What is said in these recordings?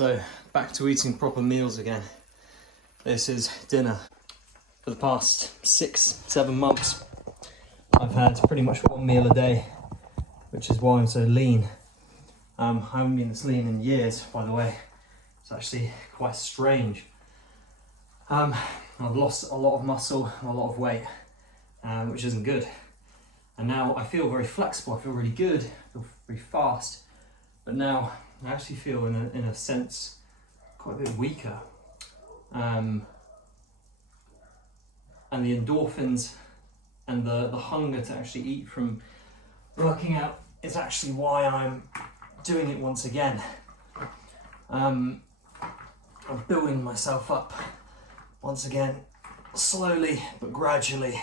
So back to eating proper meals again. This is dinner. For the past 6-7 months, I've had pretty much one meal a day, which is why I'm so lean. I haven't been this lean in years, by the way. It's actually quite strange. I've lost a lot of muscle and a lot of weight, which isn't good. And now I feel very flexible, I feel really good, I feel very fast. But now I actually feel in a sense quite a bit weaker. And the endorphins and the hunger to actually eat from working out is actually why I'm doing it once again. I'm building myself up once again, slowly but gradually,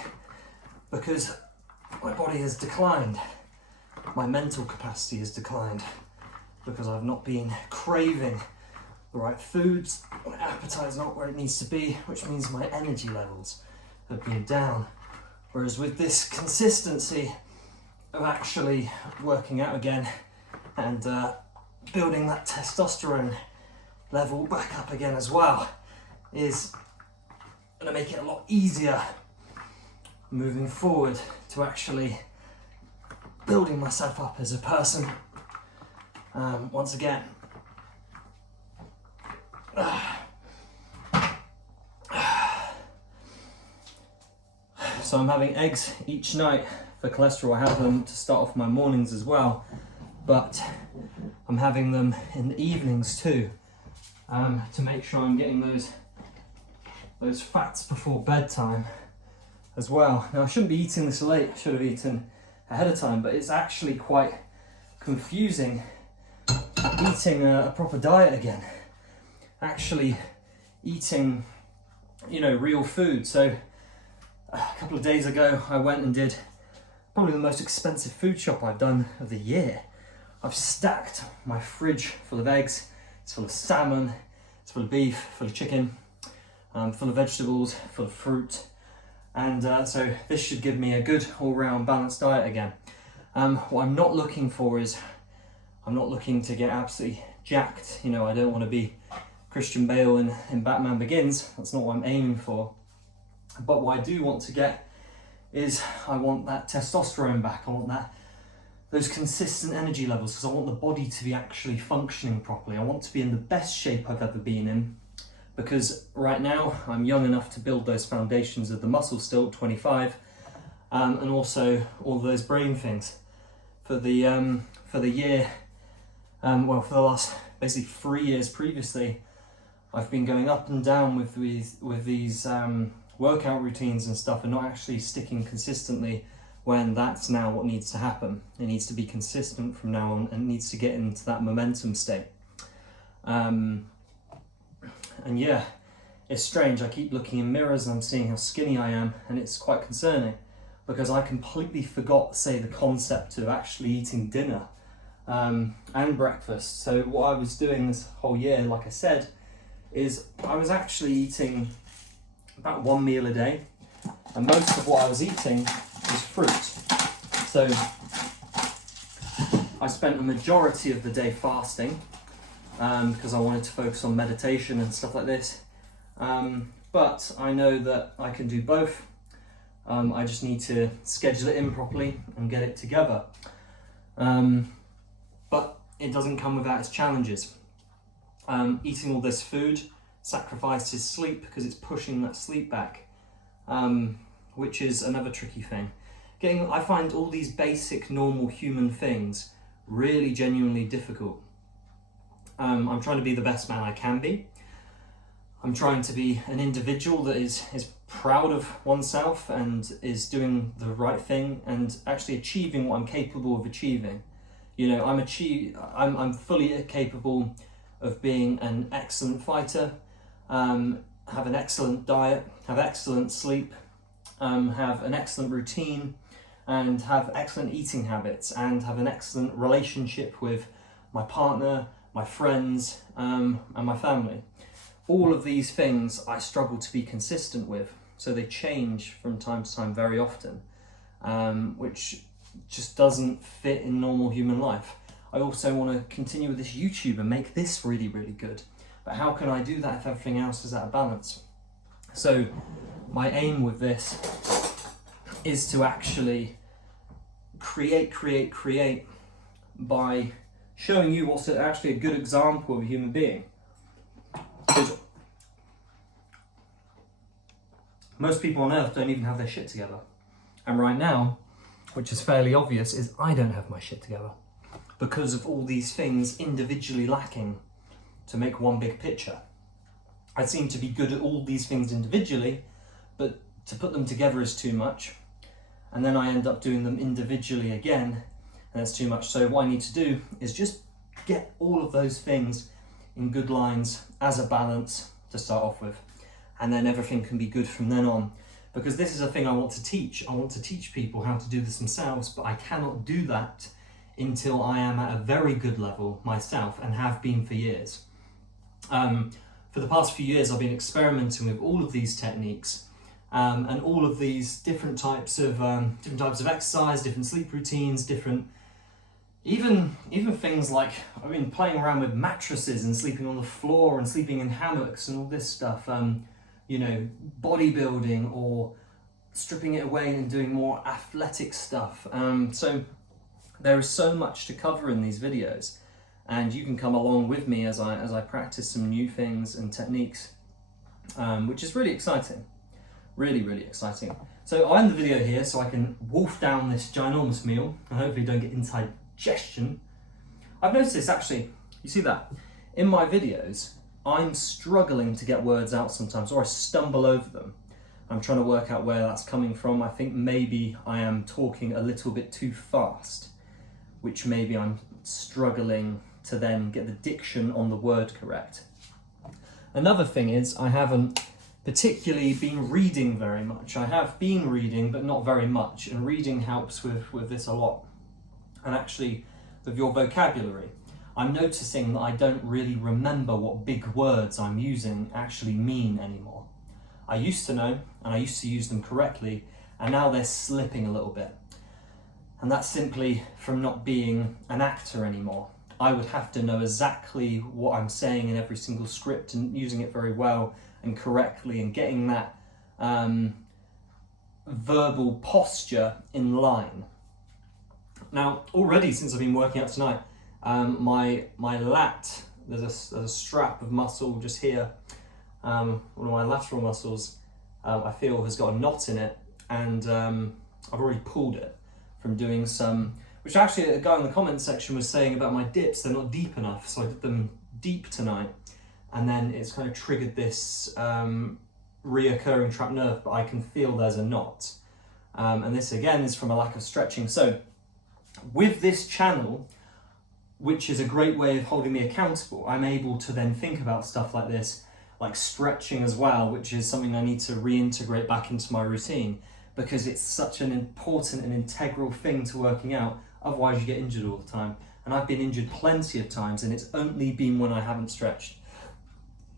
because my body has declined, my mental capacity has declined, because I've not been craving the right foods, my appetite's not where it needs to be, which means my energy levels have been down. Whereas with this consistency of actually working out again and building that testosterone level back up again as well is going to make it a lot easier moving forward to actually building myself up as a person once again. So I'm having eggs each night for cholesterol. I have them to start off my mornings as well, but I'm having them in the evenings too, to make sure I'm getting those fats before bedtime as well. Now I shouldn't be eating this late, I should have eaten ahead of time, but it's actually quite confusing eating a proper diet again. Actually eating, real food. So a couple of days ago I went and did probably the most expensive food shop I've done of the year. I've stacked my fridge full of eggs, it's full of salmon, it's full of beef, full of chicken, full of vegetables, full of fruit, and so this should give me a good all-round balanced diet again. What I'm not looking for is, I'm not looking to get absolutely jacked. I don't want to be Christian Bale in Batman Begins, that's not what I'm aiming for. But what I do want to get is, I want that testosterone back, I want those consistent energy levels, because I want the body to be actually functioning properly. I want to be in the best shape I've ever been in, because right now I'm young enough to build those foundations of the muscle still at 25, and also all those brain things. For the year, for the last basically 3 years previously, I've been going up and down with these workout routines and stuff, and not actually sticking consistently, when that's now what needs to happen. It needs to be consistent from now on, and needs to get into that momentum state. And yeah, it's strange, I keep looking in mirrors and I'm seeing how skinny I am, and it's quite concerning, because I completely forgot, say, the concept of actually eating dinner and breakfast. So what I was doing this whole year, like I said, is I was actually eating about one meal a day, and most of what I was eating was fruit. So I spent the majority of the day fasting, because I wanted to focus on meditation and stuff like this. But I know that I can do both. I just need to schedule it in properly and get it together. But it doesn't come without its challenges. Eating all this food sacrifices sleep, because it's pushing that sleep back, which is another tricky thing. I find all these basic normal human things really genuinely difficult. I'm trying to be the best man I can be. I'm trying to be an individual that is proud of oneself and is doing the right thing and actually achieving what I'm capable of achieving. I'm fully capable of being an excellent fighter, have an excellent diet, have excellent sleep, have an excellent routine, and have excellent eating habits, and have an excellent relationship with my partner, my friends, and my family. All of these things I struggle to be consistent with, so they change from time to time very often, which just doesn't fit in normal human life. I also want to continue with this YouTube and make this really, really good. But how can I do that if everything else is out of balance? So my aim with this is to actually create by showing you what's actually a good example of a human being. Because most people on earth don't even have their shit together. And right now, which is fairly obvious, is I don't have my shit together because of all these things individually lacking to make one big picture. I seem to be good at all these things individually, but to put them together is too much. And then I end up doing them individually again, and that's too much. So what I need to do is just get all of those things in good lines as a balance to start off with. And then everything can be good from then on. Because this is a thing I want to teach. I want to teach people how to do this themselves, but I cannot do that until I am at a very good level myself, and have been for years. For the past few years, I've been experimenting with all of these techniques and all of these different types of exercise, different sleep routines, even things like I've been playing around with mattresses and sleeping on the floor and sleeping in hammocks and all this stuff. You know, bodybuilding or stripping it away and doing more athletic stuff. So there is so much to cover in these videos, and you can come along with me as I practice some new things and techniques, which is really exciting. Really, really exciting. So I'll end the video here so I can wolf down this ginormous meal and hopefully don't get indigestion. I've noticed this actually, you see that? In my videos, I'm struggling to get words out sometimes, or I stumble over them. I'm trying to work out where that's coming from. I think maybe I am talking a little bit too fast, which maybe I'm struggling to then get the diction on the word correct. Another thing is I haven't particularly been reading very much. I have been reading, but not very much, and reading helps with this a lot. And actually, with your vocabulary, I'm noticing that I don't really remember what big words I'm using actually mean anymore. I used to know, and I used to use them correctly, and now they're slipping a little bit. And that's simply from not being an actor anymore. I would have to know exactly what I'm saying in every single script and using it very well and correctly and getting that verbal posture in line. Now, already since I've been working out tonight, my lat, there's a strap of muscle just here, one of my lateral muscles, I feel has got a knot in it, and I've already pulled it from doing some, which actually a guy in the comment section was saying about my dips, they're not deep enough, so I did them deep tonight, and then it's kind of triggered this reoccurring trapped nerve, but I can feel there's a knot, and this again is from a lack of stretching. So with this channel, which is a great way of holding me accountable, I'm able to then think about stuff like this, like stretching as well, which is something I need to reintegrate back into my routine, because it's such an important and integral thing to working out. Otherwise you get injured all the time. And I've been injured plenty of times, and it's only been when I haven't stretched.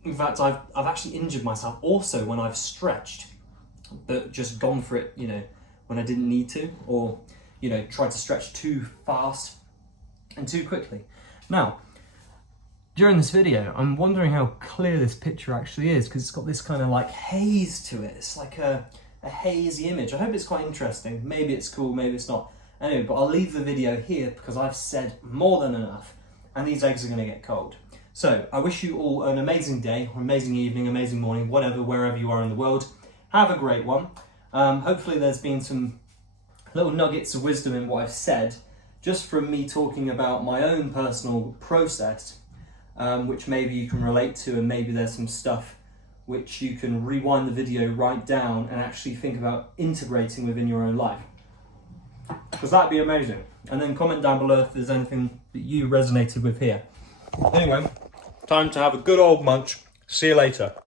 In fact, I've actually injured myself also when I've stretched, but just gone for it, you know, when I didn't need to, or, you know, tried to stretch too fast and too quickly. Now, during this video, I'm wondering how clear this picture actually is, because it's got this kind of like haze to it. It's like a hazy image. I hope it's quite interesting. Maybe it's cool, maybe it's not. Anyway, but I'll leave the video here because I've said more than enough, and these eggs are going to get cold. So I wish you all an amazing day, or amazing evening, amazing morning, whatever, wherever you are in the world. Have a great one. Hopefully there's been some little nuggets of wisdom in what I've said, just from me talking about my own personal process, which maybe you can relate to, and maybe there's some stuff which you can rewind the video, write down, and actually think about integrating within your own life. Because that'd be amazing. And then comment down below if there's anything that you resonated with here. Anyway, time to have a good old munch. See you later.